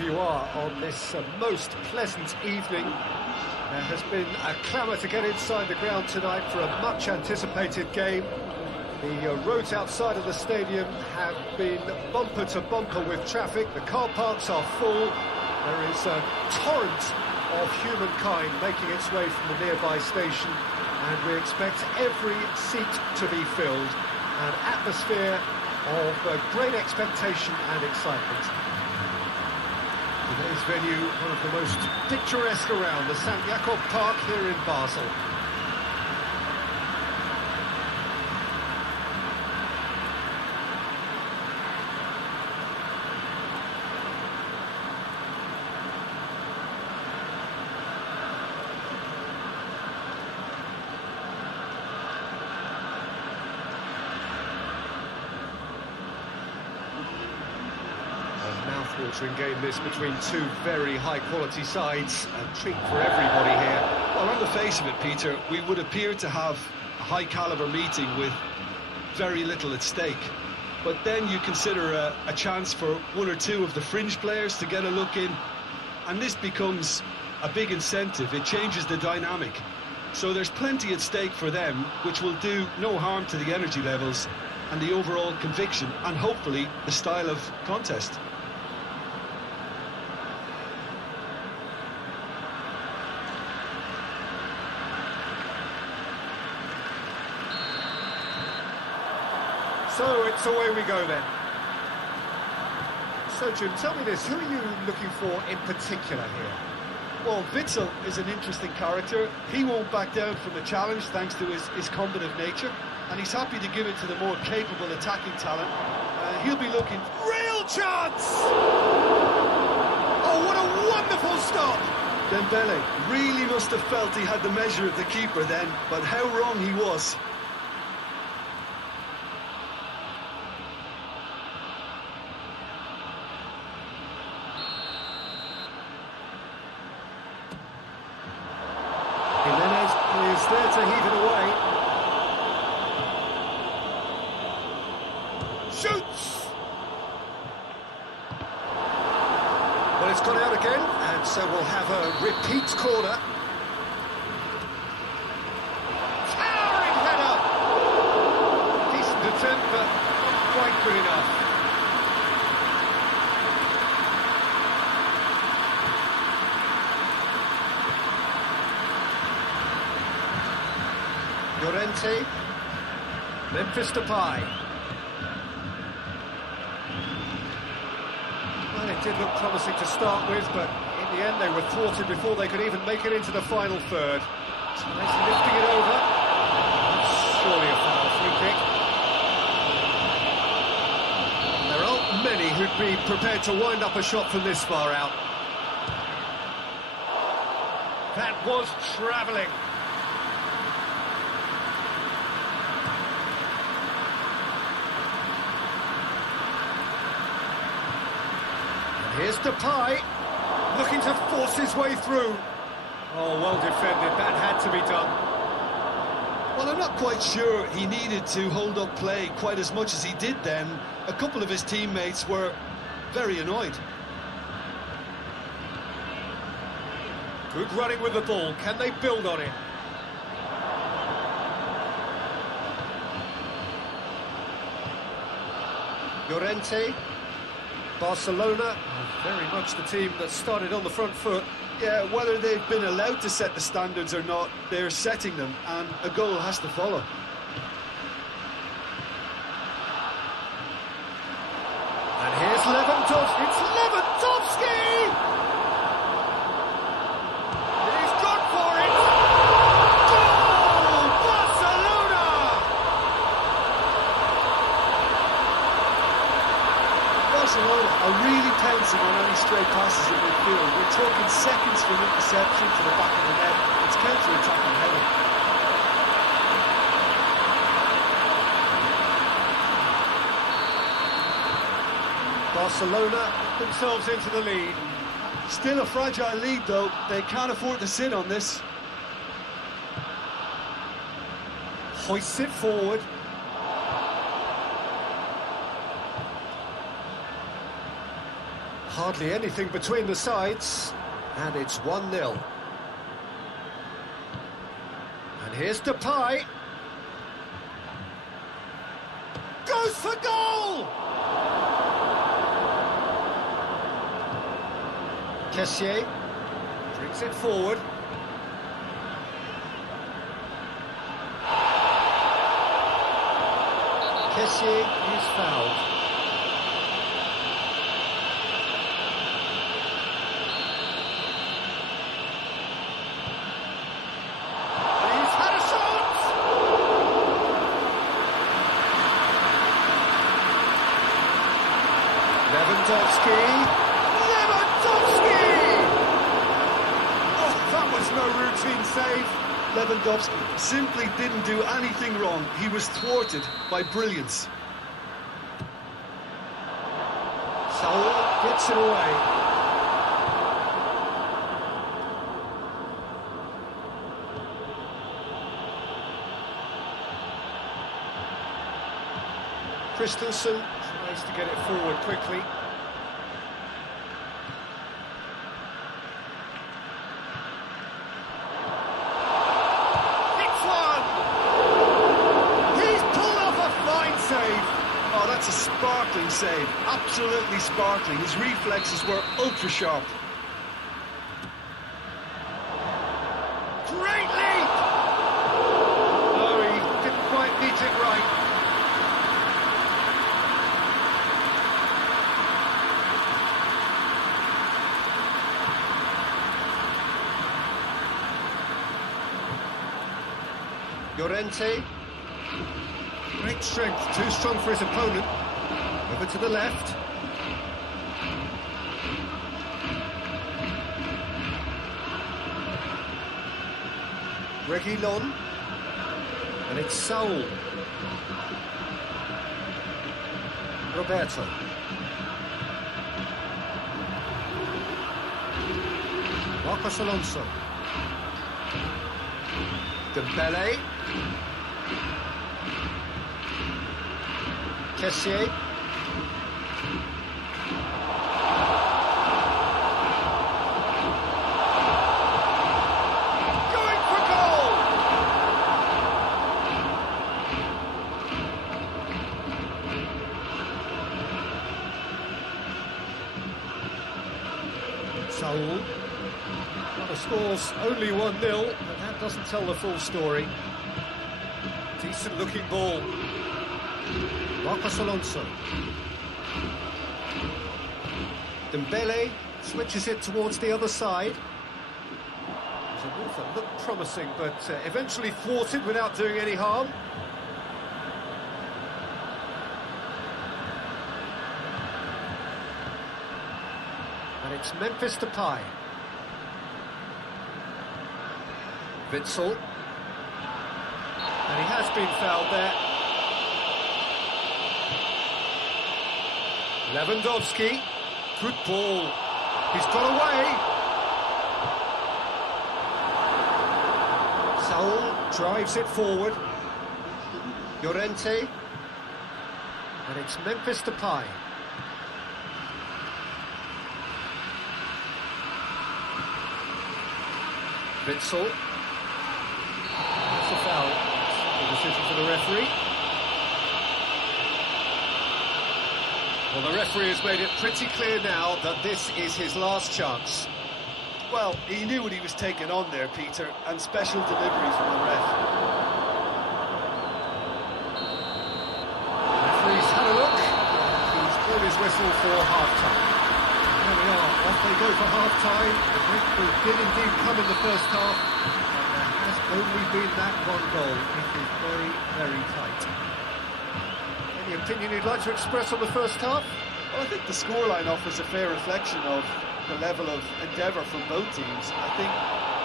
wherever you are on this most pleasant evening. There has been a clamour to get inside the ground tonight for a much-anticipated game. The roads outside of the stadium have been bumper to bumper with traffic. The car parks are full. There is a torrent of humankind making its way from the nearby station, and we expect every seat to be filled. An atmosphere of great expectation and excitement. Today's venue, one of the most picturesque around, the St. Jakob Park here in Basel. Mouth-watering game this between two very high-quality sides. A treat for everybody here. Well, on the face of it, Peter, we would appear to have a high-caliber meeting with very little at stake. But then you consider a chance for one or two of the fringe players to get a look in, and this becomes a big incentive. It changes the dynamic. So there's plenty at stake for them, which will do no harm to the energy levels and the overall conviction, and hopefully the style of contest. So it's away we go then. So Jim, tell me this, who are you looking for in particular here? Well, Witsel is an interesting character. He won't back down from a challenge thanks to his combative nature, and he's happy to give it to the more capable attacking talent. He'll be looking... Real chance! Oh, what a wonderful stop! Dembele really must have felt he had the measure of the keeper then, but how wrong he was. Jimenez is there to heave it away. Shoots! Well, it's gone out again, and so we'll have a repeat corner. Towering header! Decent attempt, but not quite good enough. Llorente, Memphis Depay. Well, it did look promising to start with, but in the end they were thwarted before they could even make it into the final third. Nice lifting it over. That's surely a foul free kick. There aren't many who'd be prepared to wind up a shot from this far out. That was travelling. Here's Depay, looking to force his way through. Oh, well defended, that had to be done. Well, I'm not quite sure he needed to hold up play quite as much as he did then. A couple of his teammates were very annoyed. Good running with the ball, can they build on it? Llorente. Barcelona, very much the team that started on the front foot. Yeah, whether they've been allowed to set the standards or not, they're setting them, and a goal has to follow. And here's Lewandowski. It's Lewandowski! He's gone for it! Goal! Barcelona! Barcelona are really pouncing on any stray passes in midfield. We're talking seconds from interception to the back of the net. It's counter-attacking heavy. Barcelona put themselves into the lead. Still a fragile lead, though. They can't afford to sit on this. Hoists it forward. Hardly anything between the sides, and it's 1-0. And here's Depay. Goes for goal! Kessié brings it forward. Kessié is fouled. He's had a shot! Lewandowski! Oh, that was no routine save. Lewandowski simply didn't do anything wrong. He was thwarted by brilliance. Saul gets it away. Christensen tries to get it forward quickly. Oh, that's a sparkling save, absolutely sparkling. His reflexes were ultra sharp. Great leap! Oh, he didn't quite beat it right. Llorente. Great strength, too strong for his opponent. Over to the left. Reguilon. And it's Saul. Roberto. Marcos Alonso. Dembele. Kessié. Going for goal! Saul. Well, the score's only 1-0, but that doesn't tell the full story. Decent looking ball. Marcos Alonso. Dembele switches it towards the other side. There's a move that looked promising, but eventually thwarted without doing any harm. And it's Memphis Depay. Witsel. And he has been fouled there. Lewandowski, good ball, he's got away. Saul drives it forward. Llorente, and it's Memphis Depay. Witsel, that's a foul, the decision for the referee. Well, the referee has made it pretty clear now that this is his last chance. Well, he knew what he was taking on there, Peter, and special delivery from the ref. Referee's had a look. He's blown his whistle for half-time. There we are, off they go for half-time. The breakthrough did indeed come in the first half, and there has only been that one goal. It is very, very tight. Any opinion you'd like to express on the first half? Well, I think the scoreline offers a fair reflection of the level of endeavour from both teams. I think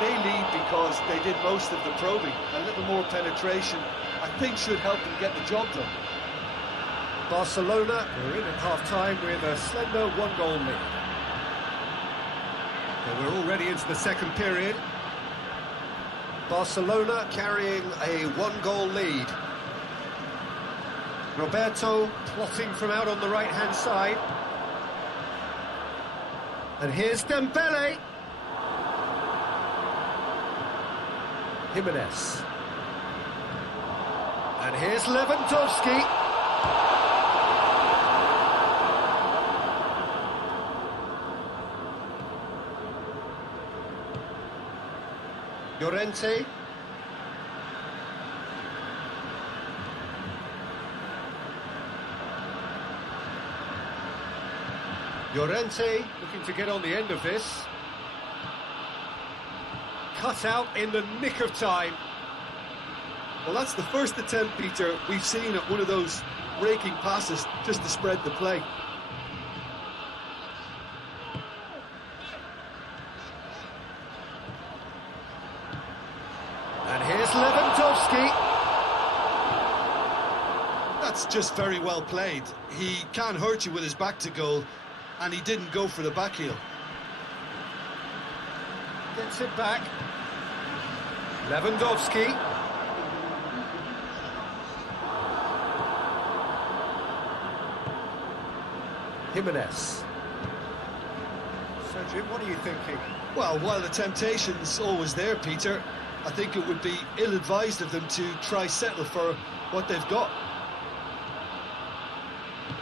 they lead because they did most of the probing. A little more penetration, I think, should help them get the job done. Barcelona are in at half-time with a slender one-goal lead. Well, we're already into the second period. Barcelona carrying a one-goal lead. Roberto plotting from out on the right-hand side. And here's Dembele. Jimenez. And here's Lewandowski. Llorente. Llorente looking to get on the end of this. Cut out in the nick of time. Well, that's the first attempt, Peter, we've seen at one of those raking passes just to spread the play. And here's Lewandowski. That's just very well played. He can hurt you with his back to goal, and he didn't go for the back heel. Gets it back. Lewandowski. Jimenez. So, Jim, what are you thinking? Well, while the temptation's always there, Peter, I think it would be ill-advised of them to try settle for what they've got.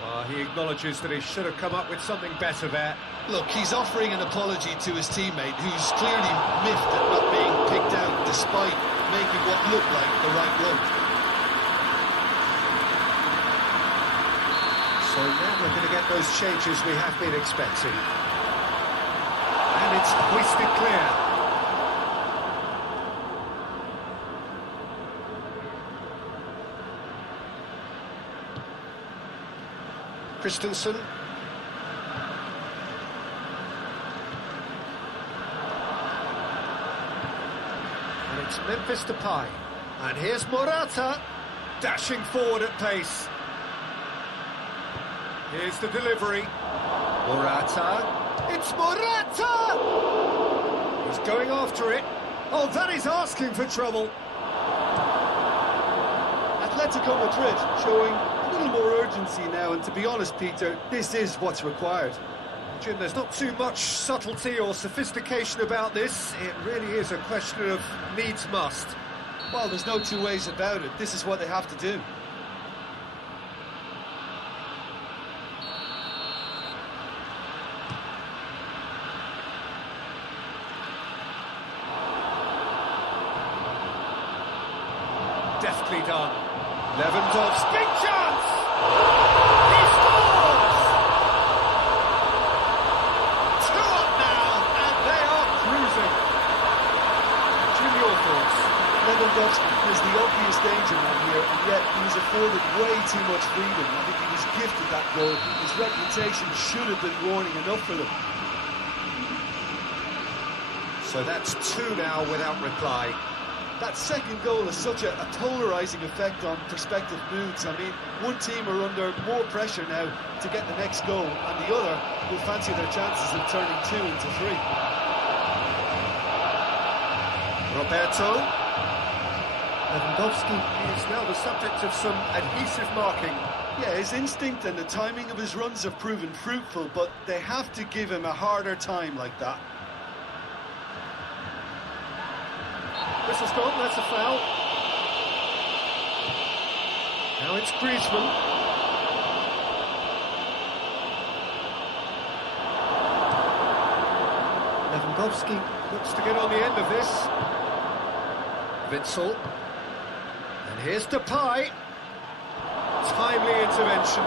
Well, he acknowledges that he should have come up with something better there. Look, he's offering an apology to his teammate, who's clearly miffed at not being picked out despite making what looked like the right run. So now we're going to get those changes we have been expecting. And it's hoisted clear. Christensen. And it's Memphis Depay. And here's Morata, dashing forward at pace. Here's the delivery. Morata. It's Morata! He's going after it. Oh, that is asking for trouble. Atletico Madrid showing a little more urgency now, and to be honest, Peter, this is what's required. Jim, there's not too much subtlety or sophistication about this. It really is a question of needs must. Well, there's no two ways about it. This is what they have to do. Deftly done. Lewandowski, big chance! He scores! 2 up now, and they are cruising. Jim, your thoughts? Lewandowski is the obvious danger man here, and yet he's afforded way too much freedom. I think he was gifted that goal. His reputation should have been warning enough for them. So that's 2 now without reply. That second goal has such a polarising effect on prospective moods. I mean, one team are under more pressure now to get the next goal, and the other will fancy their chances of turning 2 into 3. Roberto. Lewandowski is now the subject of some adhesive marking. Yeah, his instinct and the timing of his runs have proven fruitful, but they have to give him a harder time like that. Whistle's gone, that's a foul. Now it's Griezmann. Lewandowski looks to get on the end of this. Witsel. And here's Depay. Timely intervention.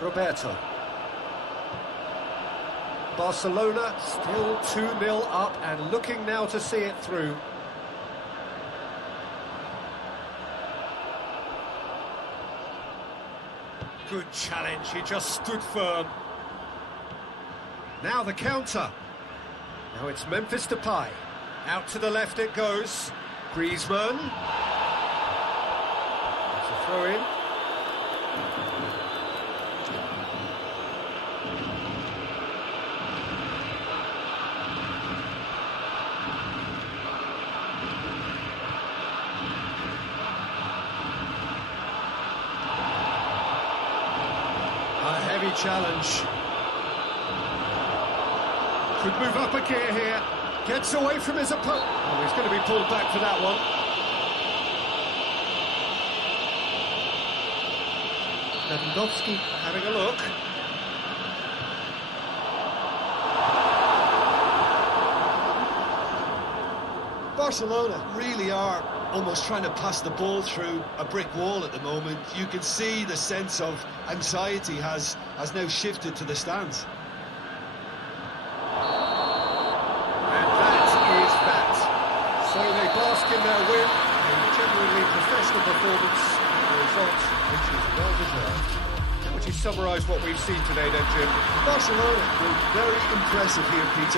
Roberto. Barcelona still 2-0 up and looking now to see it through. Good challenge, he just stood firm. Now the counter. Now it's Memphis Depay. Out to the left it goes. Griezmann. It's a throw in. heavy challenge. Could move up a gear here. Gets away from his opponent. Oh, he's going to be pulled back for that one. Lewandowski having a look. Barcelona really are almost trying to pass the ball through a brick wall at the moment. You can see the sense of anxiety has now shifted to the stands. And that is that. So they bask in their win, a genuinely professional performance, a result which is well deserved. How would you summarise what we've seen today then, Jim? Barcelona were very impressive here, Peter.